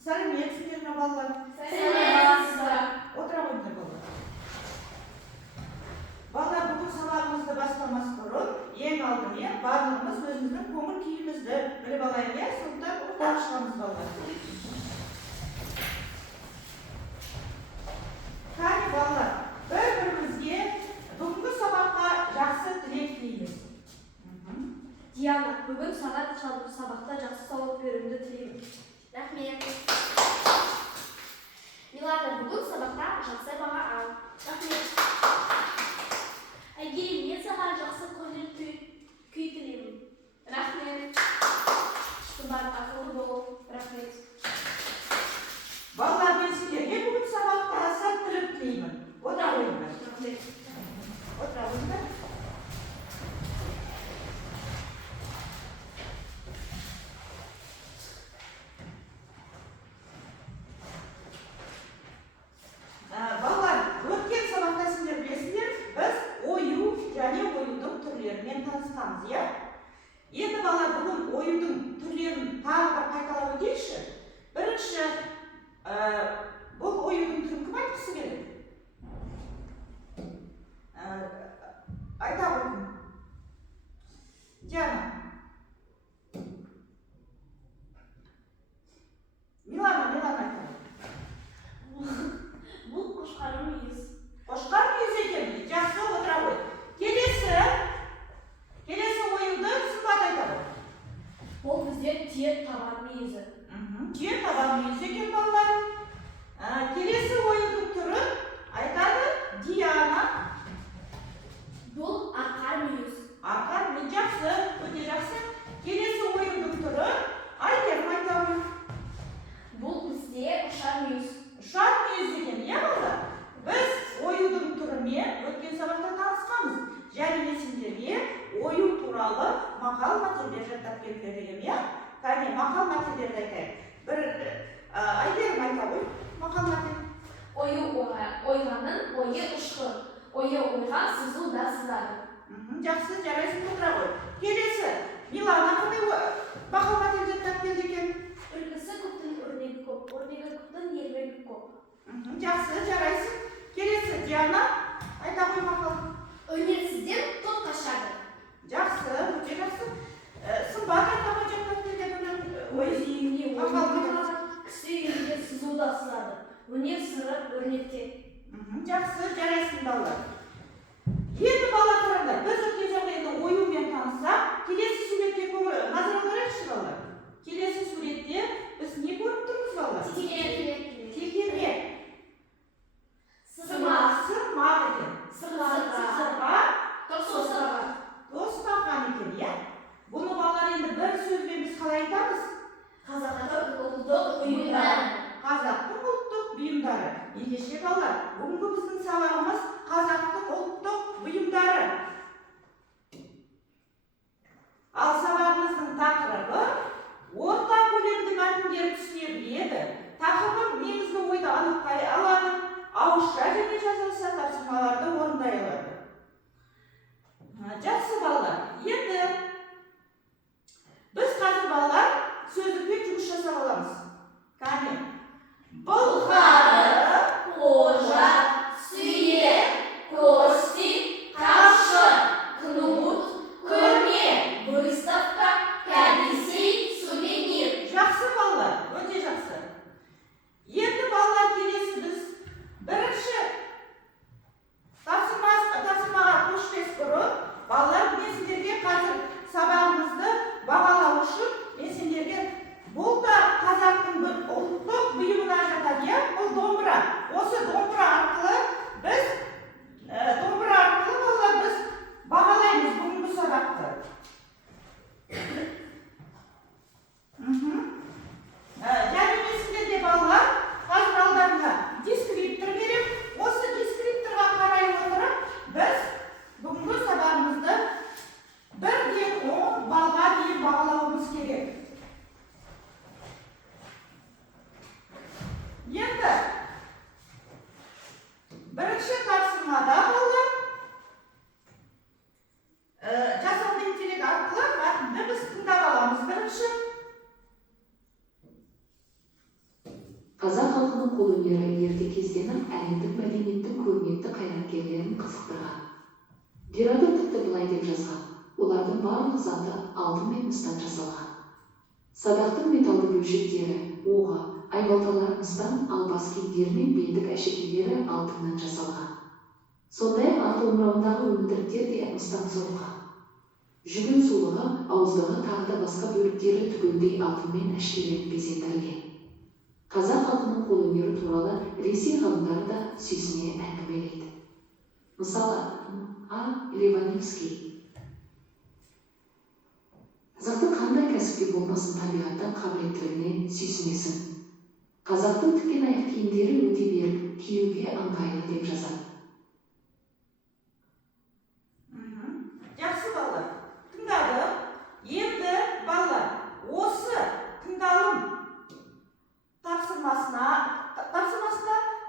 Сәлеметсіздер ме балалар? Сәлеметсіздер. Отыра қойыңдар балалар. Балалар, бүгін сабағымызды бастамас бұрын ең алдымен барлығымыз өзіміздің көңіл күйімізді біліп алайық, иә? Сондықтан ортақ шығамыз балалар. Қане балалар, бір-бірімізге бүгінгі сабаққа жақсы тілек тілейміз. Диана, бүгін сағат сабақта жақсы сауал беруіңді тілеймін. Рахмет. Милана, бүгін сабақта жақсы баға ал. Рахмет. Әйгерім, мен саған жақсы көңіл күй тілеймін. Рахмет. Сымбат, ақылды бол. Рахмет. Балалар, мен сіздерге бүгін сабақта сәттілік тілеймін. Отыра қойыңдар. Рахмет. Отыра қойыңдар. Балалар, өткен сабақта сіздер білесіздер, біз ою және оюдың түрлерімен танысқанбыз, иә? Енді балалар, бүгін оюдың түрлерін тағы бір қайталап өтейікші. Бірінші, бұл оюдың түрін кім айтқысы келеді? Айта қойын. Диана. Милана айта. Бұл қошқар мүйіз. Қошқар мүйіз екен, жақсы отыра қой. Келесі оюды Сымбат айта қой. Ол бізде түйе табан мүйізі. Түйе табан мүйіз екен балалар. Келесі оюдың түрін айтады Диана. Бұл арқар мүйіз. Арқар мүйіз жақсы, өте жақсы. Келесі оюдың түрі Айгерім айта қой. Бұл бізде ұшар мүйіз. Ұшар мүйіз екен, иә балалар? Біз оюдың түрімен өткен сабақта танысқанбыз. Және мен сендерге ою туралы мақал-мәтелдер жаттап беріп едім, иә? Кәне, мақал-мәтелдерді айтайық. Айгерім айта қой, мақал-мәтел. Ою ойғанның ойы ұшқыр. Ойы ойға сызу да сызады. Жақсы, жарайсың, отыра қой. Келесі, Милана қандай мақал-мәтел жаттап келді екен? Үлгісі көптің өрнегі көп, өрнегі көптің ермегі көп. Жақсы, жарайсың. Келесі, Диана айта қой мақал. Өнерсізден топ қашады. Жақсы, өте жақсы. Сымбат айта қой жаттап келген Өз үйіне мақал. кісі үйінде сызу да сызады. Өнер сыры өрнекте. Жақсы, жарайсың балалар. Енді бала қараңдар, біз өткен жағдайда оюмен таныссақ, келесі суретке назар аударайықшы балалар. Келесі суретте біз не көріп тұрмыз балалар? Текемет. Сырмақ. Сырмақ екен. Сырға. Тостаған екен, иә? Бұны балалар енді бір сөзбен біз қалай айтамыз? Қазақтың ұлттық бұйымдары. Қазақтың ұлттық бұйымдары. Ендеше балалар, бүгінгі біздің сабағымыз қазақтың ұлттық бұйымдары. Ал сабағымыздың тақырыбы орта көлемді мәтін қолөнері ерте кезден-ақ әлемдік мәдениеттің көрнекті қайраткерлерін қызықтырған. Геродот тіпті былай деп жазған: олардың барлық заты алтын мен мыстан жасалған. Садақтың металды бөлшектері, оғы, айбалталары мыстан, ал бас киімдері мен белдік әшекейлері алтыннан жасалған. Сондай-ақ ат омырауындағы өмілдіріктер де мыстан соғылған. Жүгін сулығы, ауыздығы тағы да басқа бөліктері түгелдей алтынмен әшкереленіп безендірілген. Қазақ халқының қолөнері туралы Ресей ғалымдары да сүйсіне әңгімелейді. Мысалы, А. Ливановский: қазақтың қандай кәсіпке болмасын табиғаттан қабілеттілігіне сүйсінесің. Қазақтың тіккен аяқ киімдері өте берік, киюге ыңғайлы деп жазады. Жақсы балалар, тыңдадық. Енді балалар, осы тыңдалым тапсырмасына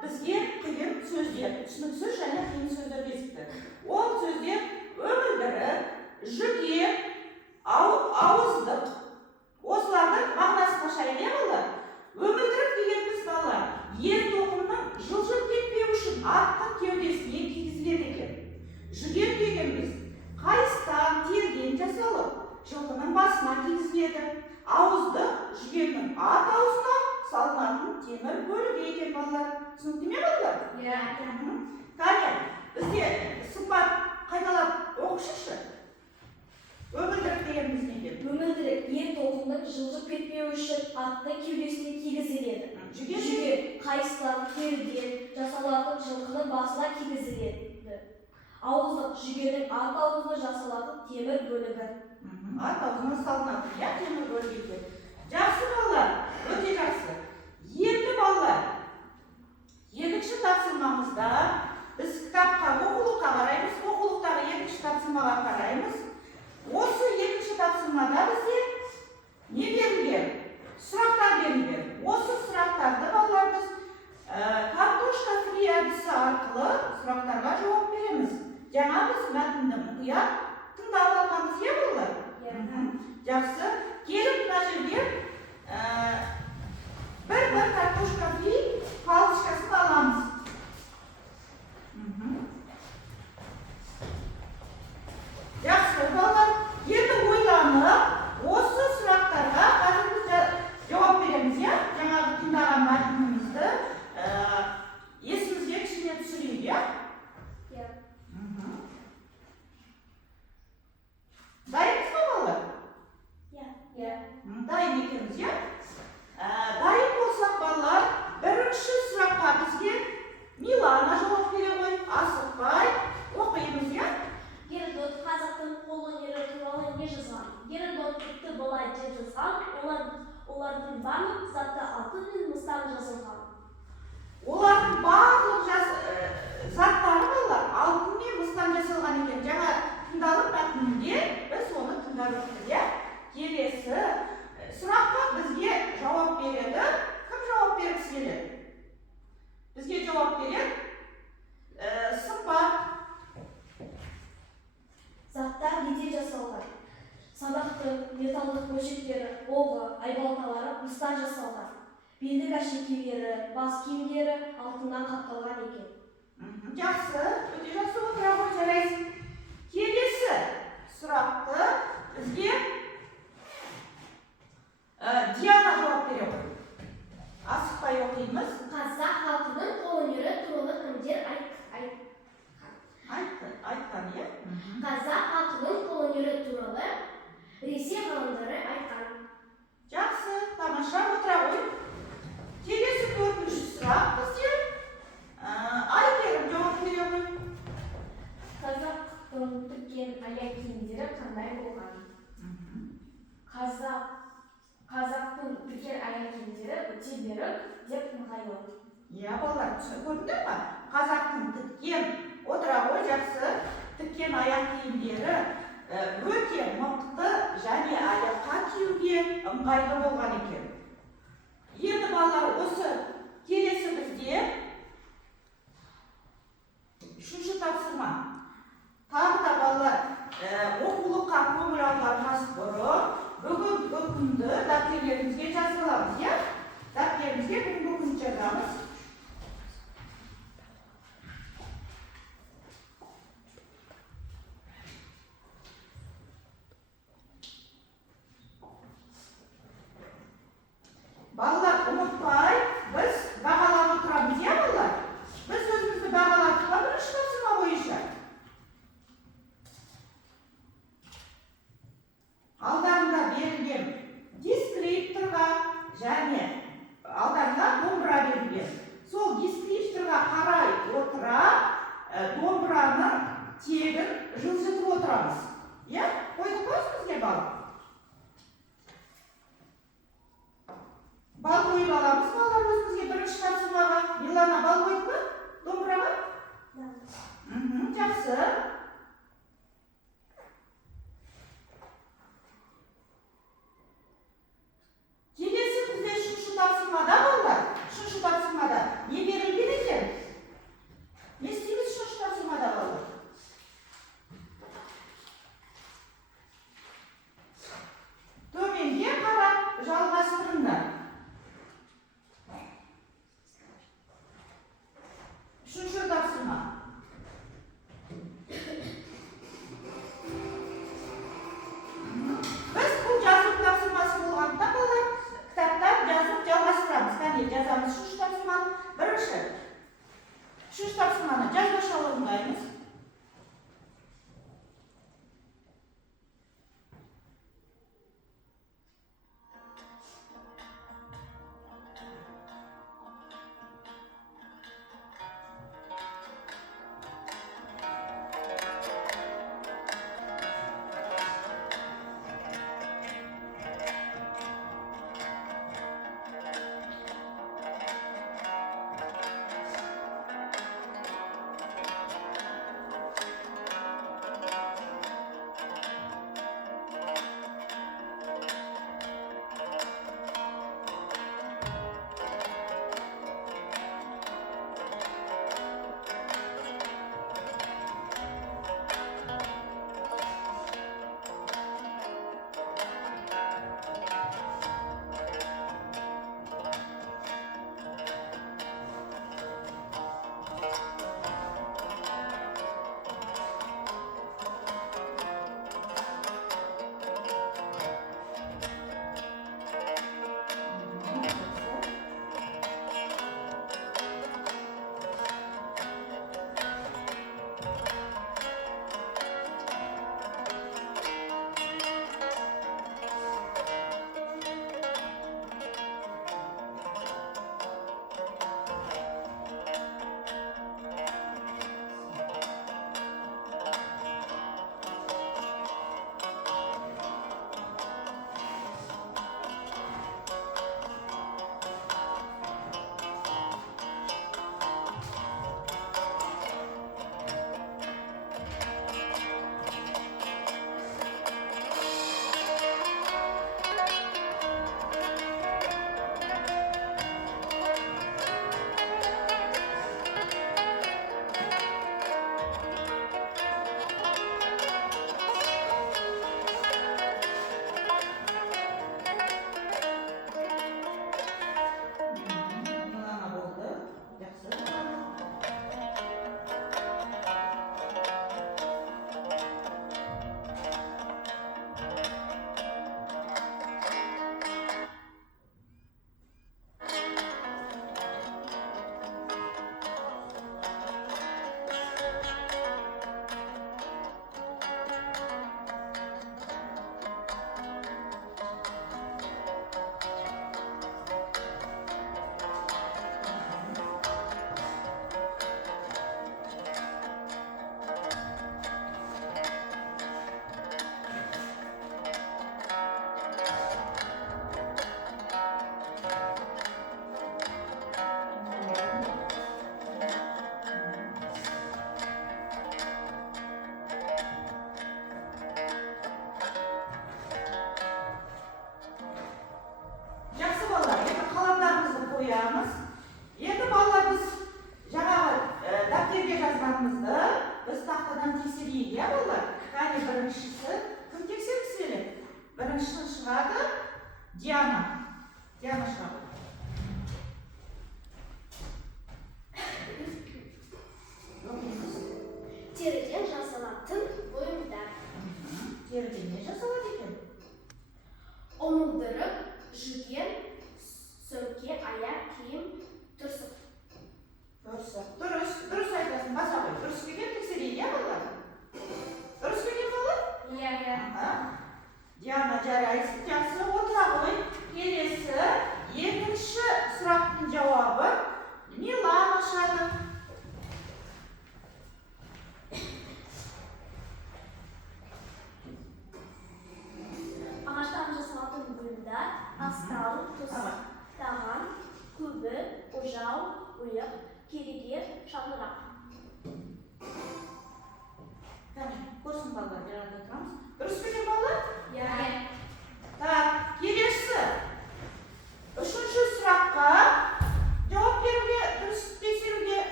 бізге қиын сөздер, түсініксіз және қиын сөздер кезікті. Ол сөздер өмілдірік, жүгек, ауыздық. Осылардың мағынасын қашайын, балалар. Өмілдірік дегеніміз балалар, ер тоқымның жылжып кетпеу үшін аттың кеудесіне кигізіледі екен. Жүгек дегеніміз қайыстан, терден жасалып, жылқының басына кигізіледі. Ауыздық жүгеннің ат аузына салынатын темір бөлігі екен балалар. Түсінікті ме балалар? Кәне, бізде сымбат қайталап оқышықшы. Өмілдірік дегеніміз не екен? Өмілдірік ер тоқымның жылжып кетпеу үшін аттың кеудесіне кигізіледі. Жүгек қайыстан, терден жасалатын жылқының басына кигізіледі. Ауыздық жүгенің ат аузына жасалатын темір бөлігі. Ат аузына салынатын, темір бөлігі екен. Жақсы балалар, өте жақсы. Енді балалар, екінші тапсырмамызда біз кітапқа, оқулыққа қараймыз, оқулықтағы екінші тапсырмаға қараймыз. Осы екінші тапсырмада бізде не берілген? Сұрақтар берілген. Осы сұрақтарды балаларымыз картошка фри әдісі арқылы сұрақтарға жауап береміз. Жаңа біз мәтінді мұқият тыңдап алғанбыз, балалар? Жақсы. Келіп мына жерге бір картошка фри палочкасын аламыз. Жақсы, балалар. Енді ойланып, осы сұрақтарға қазір біз жауап береміз, жаңағы тыңдаған мәтінімізді есімізге кішкене түсірейік, Дайынбыз ба, балалар? Дайын екенбіз, Дайын болсақ, балалар, бірінші сұраққа бізге Милана жауап бере ғой, асықпай оқимыз, Геродот қазақтың қолөнері туралы не жазған? Геродот тіпті былай деп жазған: олардың барлық заты алтын мен мыстан жасалған. Олардың барлық заттары балалар алтын мен мыстан жасалған екен. Жаңа тыңдалып мәтінінде біз оны тыңдап өттік, Келесі сұраққа бізге жауап береді. Кім жауап бергісі келеді? Бізге жауап береді Сымбат. Заттар неден жасалған? Садақтың металдық бөлшектері, оғы, айбалталары мыстан жасалған. Белдік әшекейлері, бас киімдері алтыннан қапталған екен. Жақсы, өте жақсы, отыра ғой, жарайсың. Келесі сұрақты бізге Диана жауап бере ғой. Асықпай оқимыз. Қазақ халқының қолөнері туралы кімдер Айтқан, Қазақ халқының қолөнері туралы Ресей ғалымдары айтқан. Жақсы, тамаша, отыра ғой. Келесі төртінші сұрақ бізде Айгерім жауап бере ғой. Қазақтың тіккен аяқ киімдері қандай болған? Қазақтың тіккен аяқ киімдері өте берік деп ыңғайлы. Балалар, көрдіңдер ме? Қазақтың тіккен, отыра ғой, жақсы, тіккен аяқ киімдері өте мықты және аяққа киюге ыңғайлы болған екен. Енді балалар, осы келесі бізде үшінші тапсырма. Тағы да балалар, оқулыққа көңіл аудармас бұрын бүгінгі күнді дәптерлерімізге жазыламыз, Дәптерлерімізге бүгінгі күнді жазамыз. Балалар, ұмытпай, біз бағалап отырамыз, иә балалар? Біз өзімізді бағаладық па бірінші тапсырма бойынша? Алдарында берілген дискрипторға және алдарында домбыра берілген. Сол дискрипторға қарай отыра, домбыраның тегін жылжытып отырамыз. Иә? Қойдық па өзімізге бал? Бал қойып аламыз балалар өзімізге бірінші тапсырмаға. Милана, бал қойды ма? Домбыраға? Жақсы. Келесі бізде үшінші тапсырмада балалар. Үшінші тапсырмада не берілген екен? Не істейміз үшінші тапсырмада балалар? Төменге қарап жалғастырыңдар. Үшінші тапсырма. Біз бұл жазу тапсырмасы болғанда балалар кітаптан жазып жалғастырамыз. Кәне жазамыз үшінші тапсырманы. Бірінші. Үшінші тапсырманы жазбаша орындаймыз.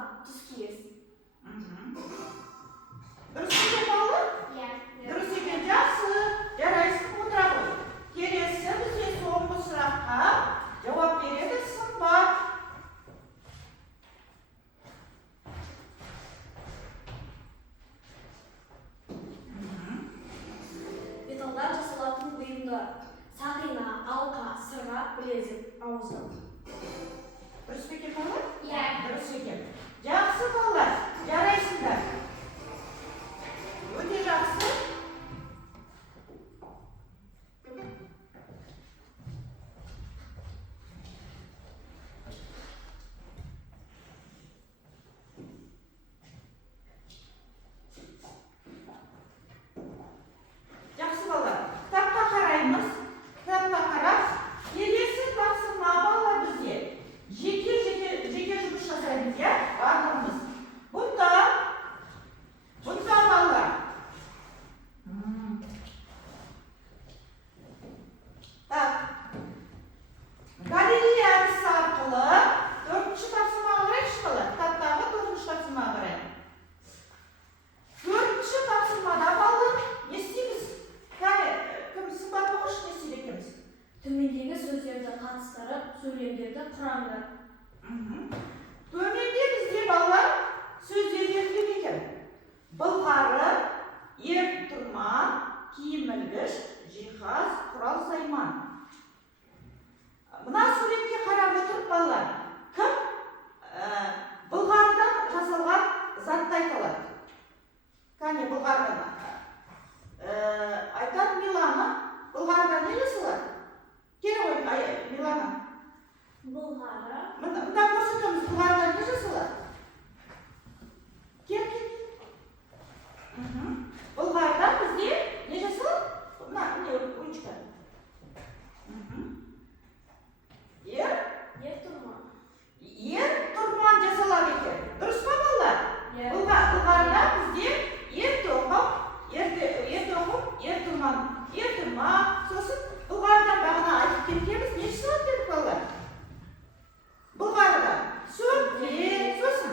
жазылған түскиіз. Дұрыс екен балалар? Иә. Дұрыс екен, жақсы. Жарайсың, отыра ғой. Келесі бізде соңғы сұраққа жауап береді Сымбат. Металдан жасалатын бұйымдар: сақина, алқа, сырға, білезік, ауыздық. Дұрыс па екен балалар? Иә. Дұрыс екен. Жақсы балалар, жарайсыңдар. Өте жақсы. Жақсы балалар, кітапқа қараймыз. Кітапқа қарап, келесі тапсырма балалар бізде. Жеке жұмыс жасаймыз, иә? Барлығымыз. Бұнда балалар. Так. Галилей әдісі арқылы 4-ші тапсырмаға қарайықшы балалар. Кітаптағы 4-ші тапсырмаға қарайық. 4-ші тапсырмада балалар не істейміз? Кім Сымбат оқышы, не істейді екенбіз? Төмендегі сөздерді қатыстырып, сөйлемдерді құраңдар. Төменде бізде балалар сөздер берілген екен. Былғары, ер-тұрман, киім ілгіш, жиһаз, құрал-сайман. Мына суретке қарап отырып балалар, кім былғарыдан жасалған затты айта алады? Кәне былғарыдан айтады Милана. Былғарыдан не жасалады? Келе ғой Милана. Былғары. Мында көрсетеміз, былғарыдан не жасалады? Кел. Былғарыдан бізде не жасалады? Мына ручка. Ер-тұрман жасалады екен. Дұрыс па балалар? Былғарыдан бізде ер-тоқым, ер-тұрман, сосын былғарыдан бағана айтып кеткенбіз, не жасалады дедік балалар? Былғарыдан сөмке, сосын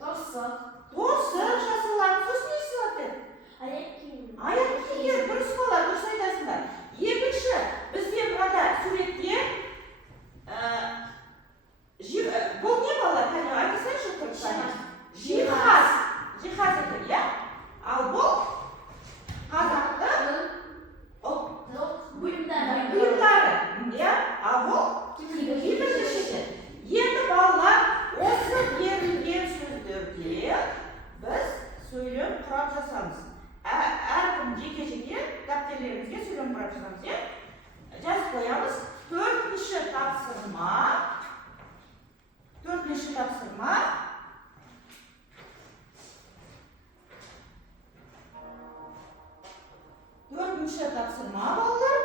Торсық. торсық жасалады, сосын не жасалады дедік? Аяқ киім. Аяқ киім, дұрыс балалар, дұрыс айтасыңдар. Екінші, бізде мынада суретте бұл не балалар? Кәне айтасайшы тұрып. Жиһаз екен, иә? Ал бұл қазақты бұйымдары, иә? Ал бұл киім-кешек. Енді балалар, осы берілген сөздерде біз сөйлем құрап жасамыз. Әркім жеке-жеке дәптерлерімізге сөйлем құрап жасамыз, иә? Жазып қоямыз. 4-ші тапсырма. 4-ші тапсырма. 4-ші тапсырма балалар.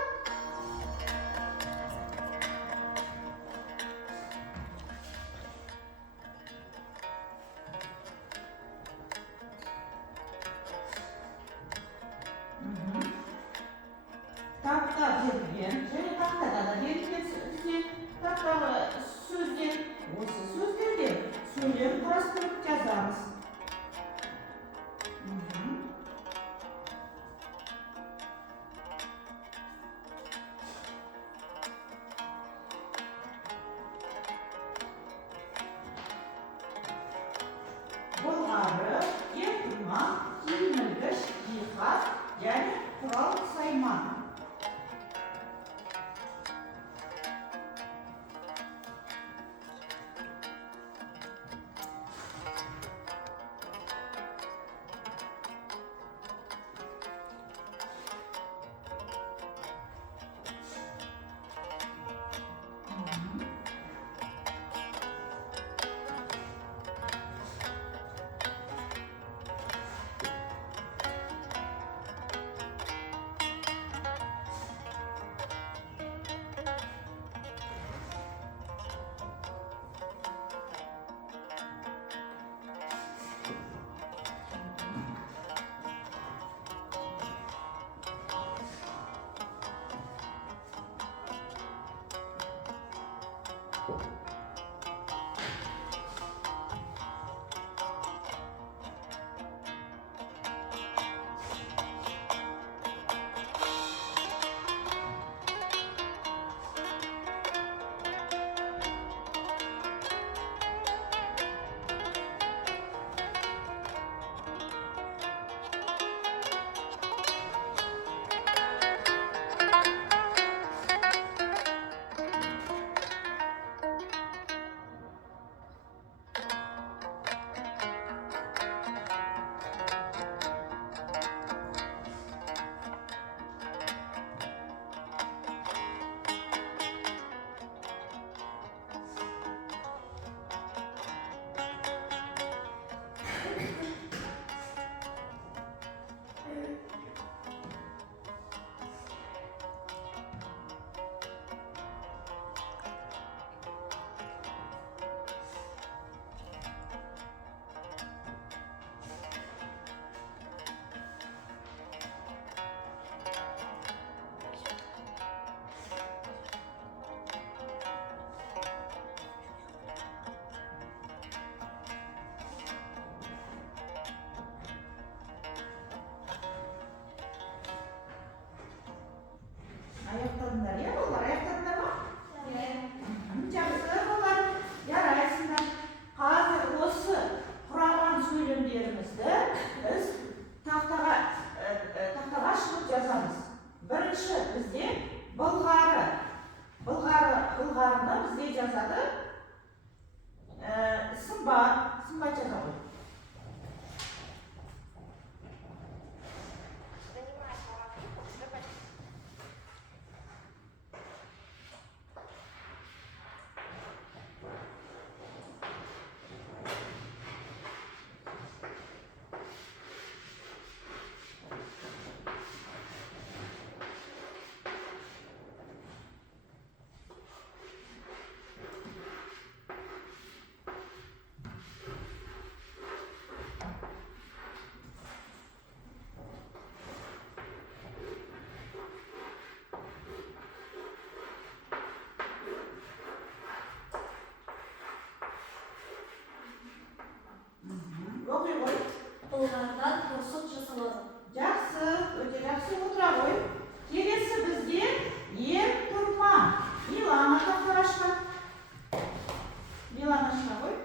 Тақта берілген, және тақтада да берілген тақтағы сөздер, осы сөздерде сөйлем құрастырып жазамыз. Былғары, ер-тұрман, киім ілгіш, жиһаз және құрал-сайман. өте жақсы отыра ғой. Келесі бізде ер-тұрман. Милана тақыр ашқан. Милана ашқан ғой.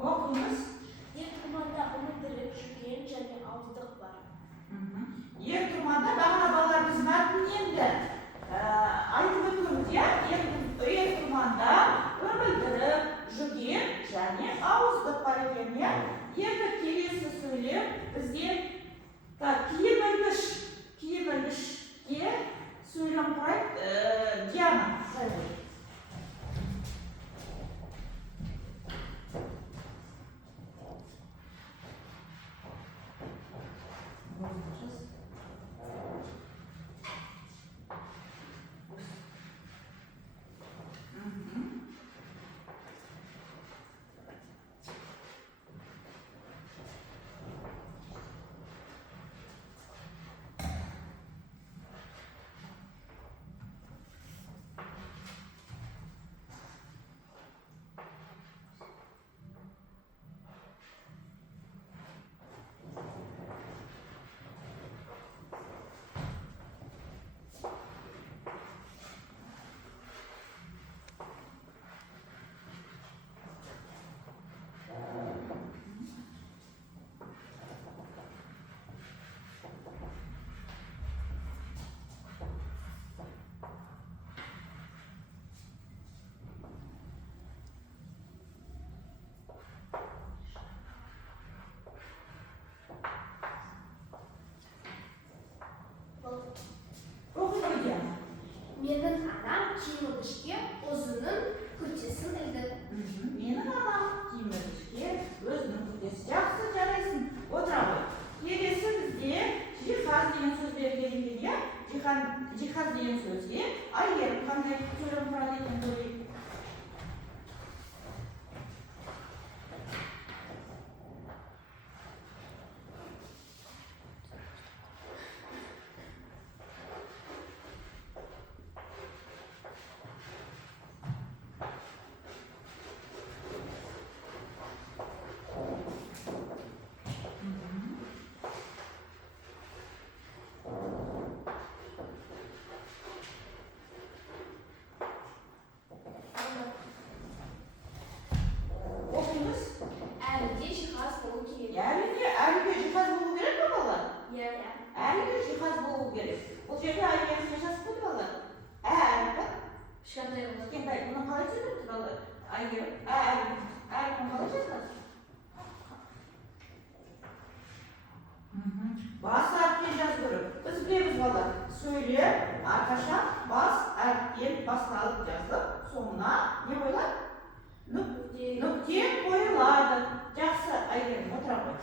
Оқыңыз. Ер-тұрманда үміттілік, жүген және ауыздық бар. Ер-тұрманда бағана балалар біз мәтін енді айтып өтуіміз, иә? Ер-тұрманда үміттілік, жүген және ауыздық бар екен, иә? Енді келесі сөйлем бізде киім ілгіш. Киім ілгішке сөйлем құрайды Диана. Оқы Диана. Менің анам киім ілгішке өзінің күртесін ілді. Менің анам киім ілгішке өзінің күртесі. Жақсы, жарайсың. Отыра ғой. Келесі бізде жиһаз деген сөз берілген екен, иә? Жиһаз деген сөзге Айгерім қандай сөйлем құрады екен көрейік. Оқыңыз. Әлі де жиһаз болу керек. Әлі жиһаз болу керек пе балалар? Иә. Әлі жиһаз болу керек. Бұл жерде Айгерім не жазып қойды балалар? Әлі. Кішкентай ұлы. Кішкентай, бұны қалай сөйлейді балалар? Айгерім. Әлі қалай жазасыз? Бас әріптен жазу керек. Біз білеміз балалар. Сөйлем, әрқашан бас әріптен басталып жазылып, соңына не қойылады? Нүкте қойылады. Жақсы, Айгерім, отыра қой.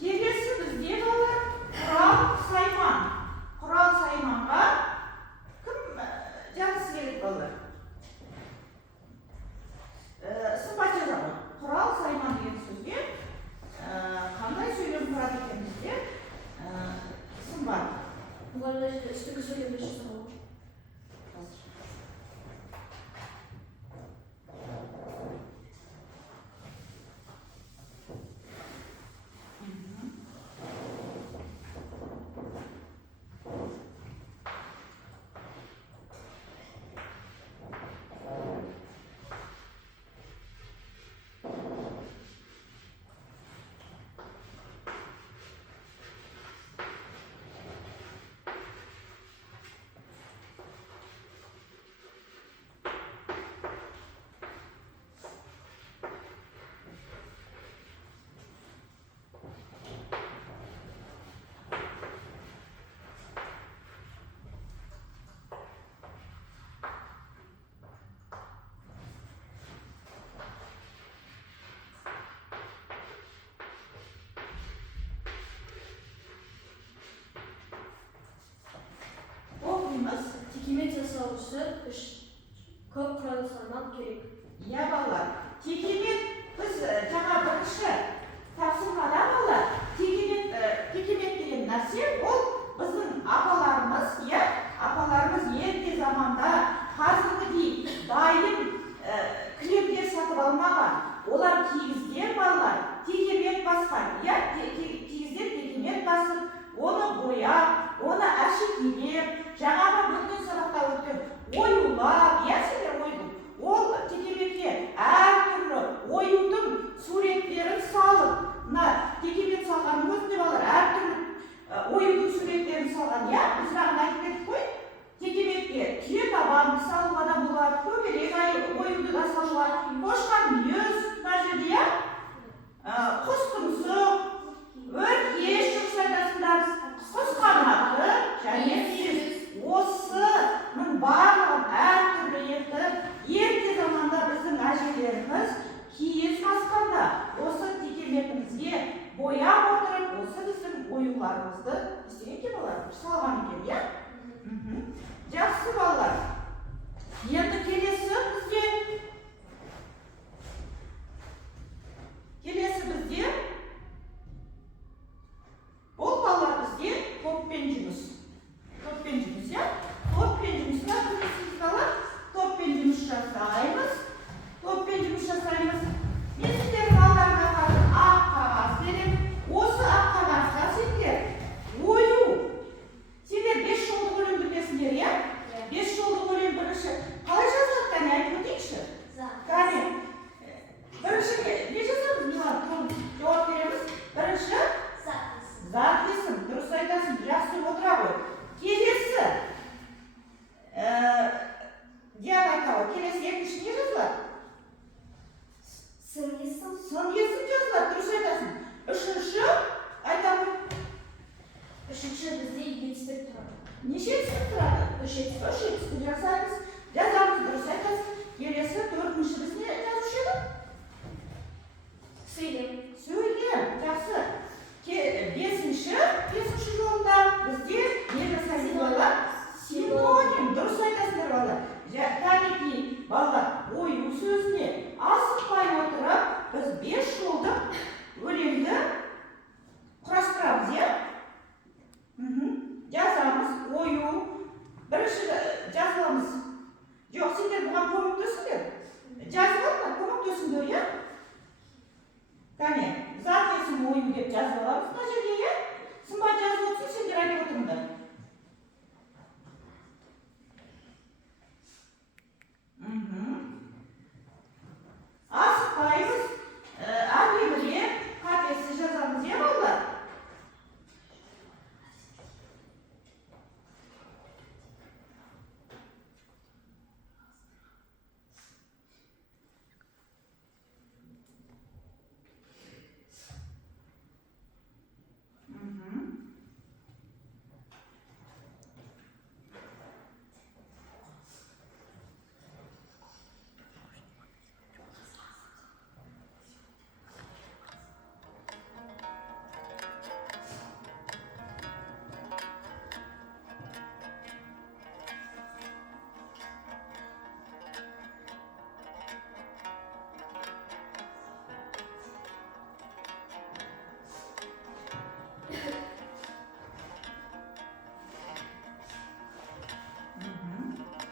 Келесі бізде балалар құрал-сайман. Құрал-сайманға кім жазысы керек балалар? Сымбат жазамын. Құрал-сайман деген сөзге қандай сөйлем құрады екен бізде? Сымбат. Бұларда үстігі сөйлемді жасау. көрсөт үш көп құралы салмақ керек. Иә балалар, текемет біз жаңа бірінші тапсырмада балалар, текемет деген нәрсе ол біздің апаларымыз, иә, апаларымыз ерте заманда қазіргідей дайын кілемдер сатып алмаған. Олар кигізден балалар текемет басқан, иә, кигізден текемет басып, оны бояп, оны әшекейлеп, жаңағы өткен сабақта өткен оюлап, иә, сендер ойдың. Ол текеметке әртүрлі оюдың суреттерін салып, мына текемет салғанның өзінде балалар әртүрлі оюдың суреттерін салған, иә, біз жаңа айтып кеттік қой. Текеметке түйе табан салуға да болады, көбелек оюды да салуға, қошқан мүйіз, мына жерде, иә, құс тұмсық, өркеш жұмсайтасыңдар, құс қанаты және сіз осының барлығын әртүрлі ерте заманда біздің әжелеріміз киіз басқанда осы текеметімізге бояп отырып, осы біздің оюларымызды істеген екен балалар, салған екен, иә? Жақсы балалар. Енді келесі бізде ол балалар бізде топпен жұмыс. Топпен жұмыс, иә? Топпен жұмысқа кірісіміз балалар. Топпен жұмыс жасаймыз. Топпен жұмыс жасаймыз. Мен сіздердің алдарына қазір ақ қағаз беремін. Осы ақ қағазға сендер ою. Сендер 5 жолдық өлең білесіңдер, иә? 5 жолдық өлең бірінші қалай жазылады, кәне айтып өтейікші? Кәне, бірінші не жазамыз? Милан, жауап береміз. Бірінші зат есім, дұрыс айтасың, жақсы отыра ғой. Келесі Диана айтады, келесі екінші не жазылады? Сын есім. Сын есім жазылады, дұрыс айтасың. Үшінші айтады. Үшінші бізде етістік тұрады. Неше етістік тұрады? Үш етістік. Үш етістік жасаймыз. Жазамыз, дұрыс айтасың. Келесі төртінші біз не жазушы еді? Сөйлем. Сөйлем, жақсы. Бесінші жолда бізде не жасаймыз балалар? Синоним, дұрыс айтасыңдар балалар. Кәнекей балалар, ою сөзіне асықпай отырып, біз 5 жолдық өлеңді құрастырамыз, иә? Жазамыз, ою. Бірінші жазыламыз. Жоқ, сендер бұған көмектесіңдер. Жазып алыңдар, көмектесіңдер, иә? Кәне, зат есім ою деп жазып аламыз мына жерге, иә? Сымбат жазып отырсын, сендер айтып отырыңдар. Асықпаймыз, әдемілеп, қатесіз жазамыз, иә балалар?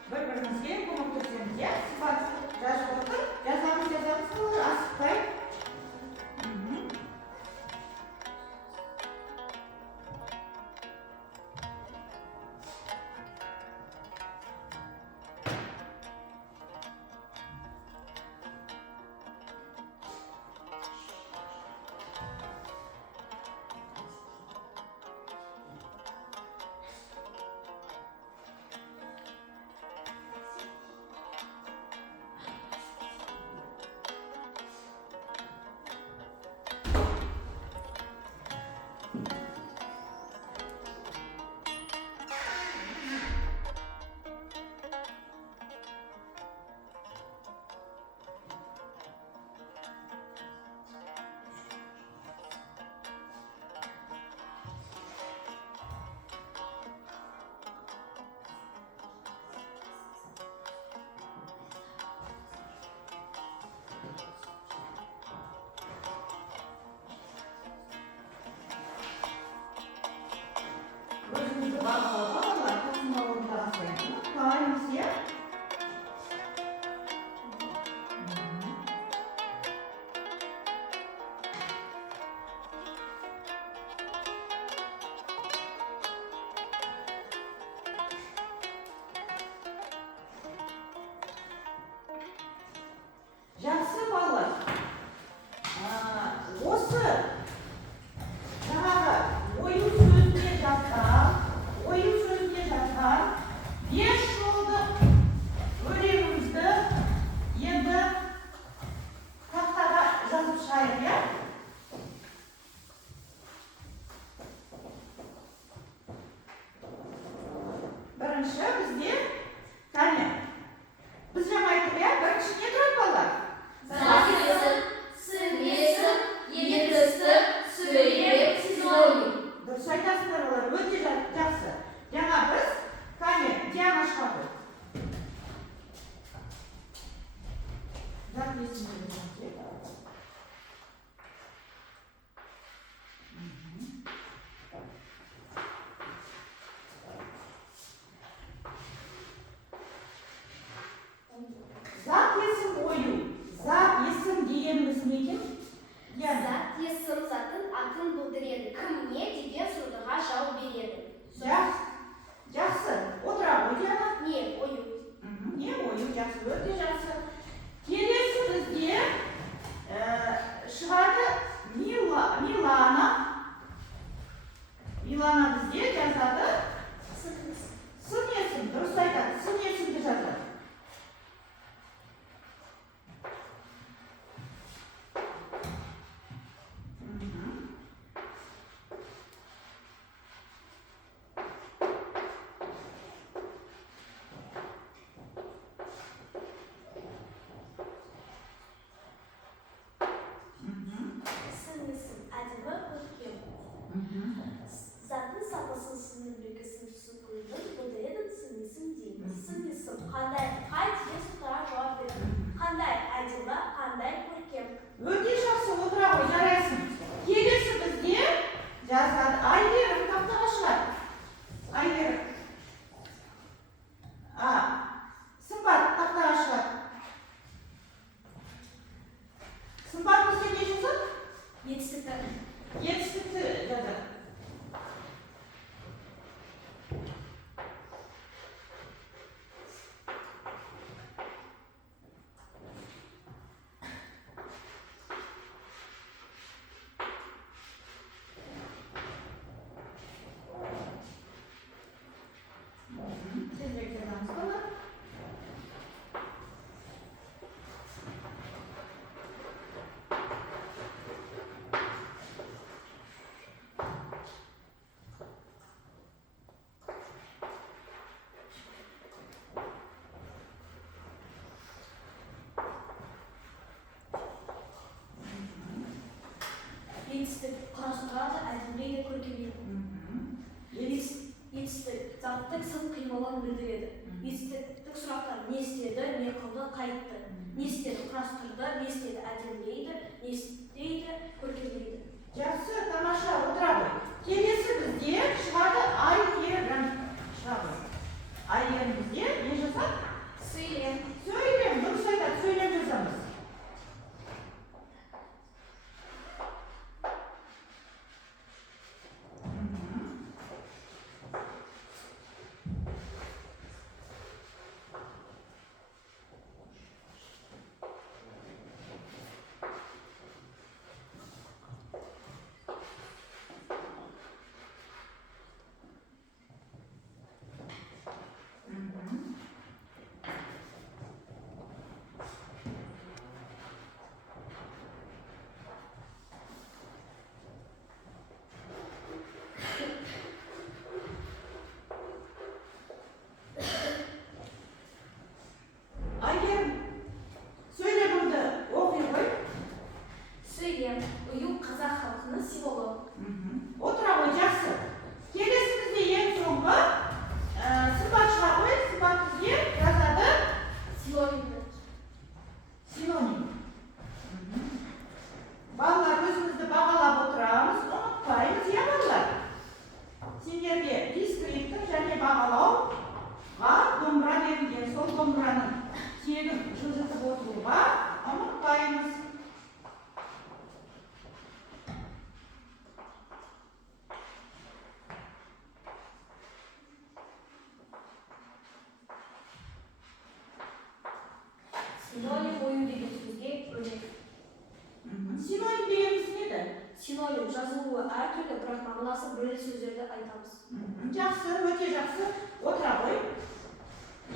Бір-бірімізге көмектесеміз, иә? Сипат жазып отыр, жазамыз, балалар, асықпай. бірінші бізде кәне біз жаңа айттық иә бірінші не тұрады балалар? Записок, смесок, ертістік, сөйлем, синоним. Дұрыс айтасыңдар балалар, өте жақсы. Жаңа біз кәне диана шығады. Зат есім ою. Зат есім дегеніміз не екен? Зат есім затын атын білдіреді. Кім не деген сұраққа жауап береді. Жақсы. Отыра ғой Диана. Не ою. Не ою, жақсы, өте жақсы. Келесі бізде шығады Милана. Милана бізде жазады. Сын есім, дұрыс айтады. Сын есімді жазады. Сын есім әдемі көркем. Заттың сапасын сыны білгісін түсінкілігін білдіреді сын есім дейміз. Сын есім қандай қай деген сұраққа жауап береді. Қандай әдемі, қандай көркем. Өте жақсы, отыра ғой, жарайсың. Келесі бізде жазады. Айгерім тақтаға шығады. Айгерім. Сымбат тақтаға шығады. Сымбат бізде не жазады? Етістікті жазады. Тезірек жазамыз балалар. Етістік құрастырады, әдемілейді, көркемдейді. Етістік заттың сын қимылын білдіреді. Етістіктік сұрақтар не істеді, не қылды, қайтты. Не істеді, құрастырды, не істеді, әдемілейді, не істейді, көркемдейді. Жақсы, тамаша, отыра ғой. Келесі бізде шығады Айгерім. Шығады. Айгерім бізде не жазады? Сөйлем. Сөйлем, дұрыс айтады, сөйлем жазамыз. Айгерім, сөйлеміңді оқи ғой. Сөйлем, ұю қазақ халқының символы. Отыра ғой, жақсы. Келесі бізде ең соңғы сымбат шыға ғой. Сымбат бізге жазады синоним. Балалар, өзімізді бағалап отырамыз, ұмытпаймыз, иә балалар? Сендерге дискриптор және бағалауға домбыра берілген, сол домбыраның тегін жылжытып отыруға ұмытпаймыз. Синоним ою деген сөзге örnek. Синоним дегеніміз не еді? Синоним жазылуы әртүрлі, бірақ мағынасы бөлек сөздерді айтамыз. Жақсы, өте жақсы. Отыра ғой.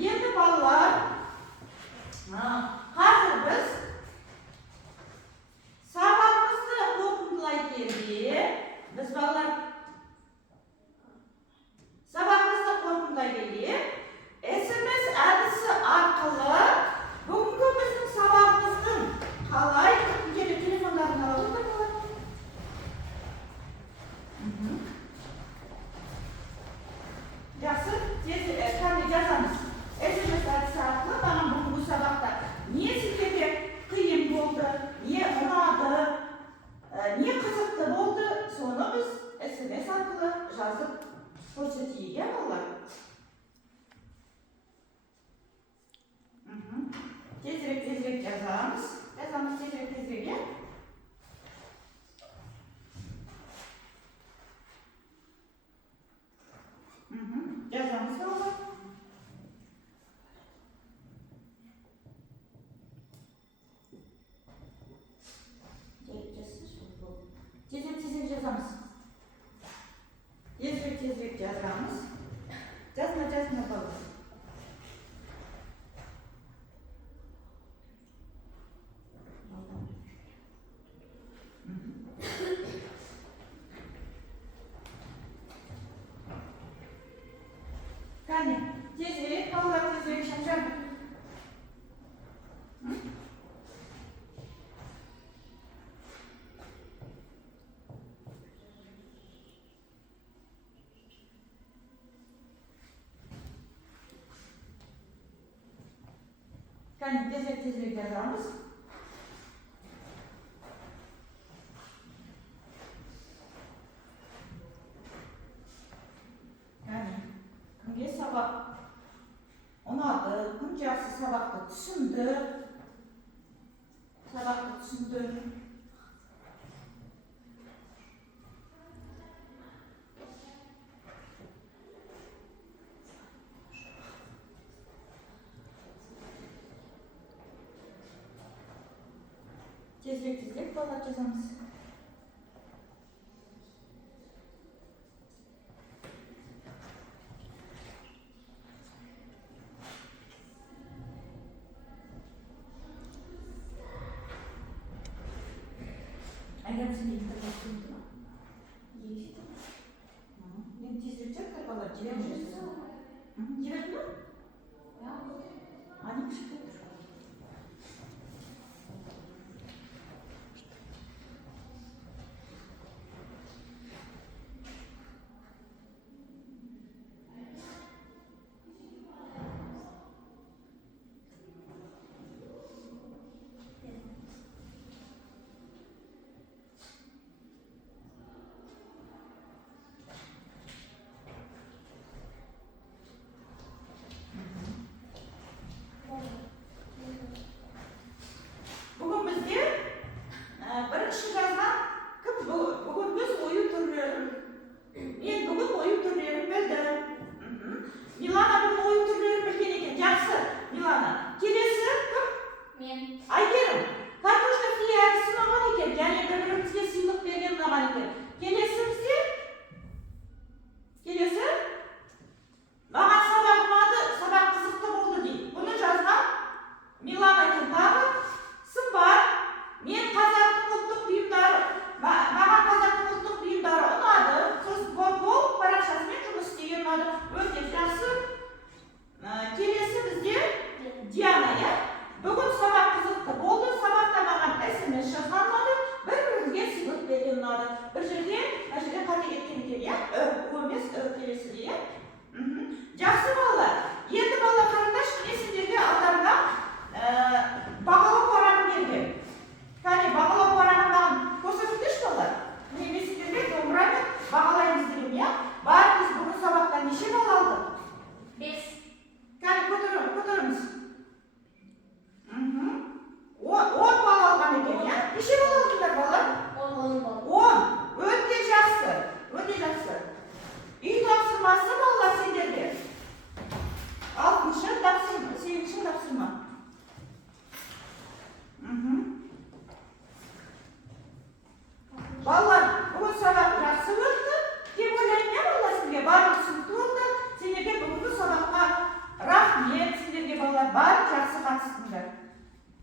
Енді балалар, қазір біз сабағымызды қорытындылай келе, біз балалар сабағымызды қорытындылай келе, жазып көрсетейік, иә балалар? Тезірек жазамыз. Тезірек, иә? Жазамыз балалар. Тезірек жазамыз. Тезірек жазамыз. Жазма балалар. Кәне, тезірек балалар, тезірек шапшаң. Кәне, тезірек жазамыз. Кәне, кімге сабақ ұнады, кім жақсы сабақты түсінді? Тезірек балалар жазамыз. Ayam sendiri tergantung itu. Iya. Yang tezirek kan ballar jiberamiz. Jibermi? Ani pishib ketdi. Бүгін бізде бірінші жазған кім? Бүгін біз ою түрлерін, мен бүгін ою түрлерін білдім. Милана бүгін ою түрлерін білген екен. Жақсы, Милана. Келесі кім? Мен. Айгерім. Картошка фри әдісі ұнаған екен, және бір-бірімізге сыйлық берген ұнаған екен. Келесі бізде? Келесі? Маған сабақ ұнады, сабақ қызықты болды дейді. Бұны жазған Милана екен. Тағы сын бар. Мен қазақтың ұлттық бұйымдары, маған қазақтың ұлттық бұйымдары ұнады. Қыз бол парақшасымен жұмыс істеген ұнады. Өте жақсы. Келесі бізде Диана, иә? Бүгін сабақ қызықты болды. Сабақта маған SMS жазған ұнады. Бір-бірімізге сыйлық берген ұнады. Бір жерде қате кеткен екен, иә? Емес, келесіде, иә? Жақсы балалар. Енді балалар қараңдаршы, мен сендерге алдарына бағалау парағын берген. Кәне, бағалау парағын маған көрсетіңдерші балалар. Мен сендерге домбырамен бағалаймыз деген, иә? Барыңыз бүгін сабақтан неше балл алдық? 5. Кәне, көтеріңіз. 10 балл алған екен, иә? Неше балл алдыңдар балалар? 10. Өте жақсы. Үй тапсырмасы балалар сендерге. 6-шы тапсырма, 8-ші тапсырма. Балалар,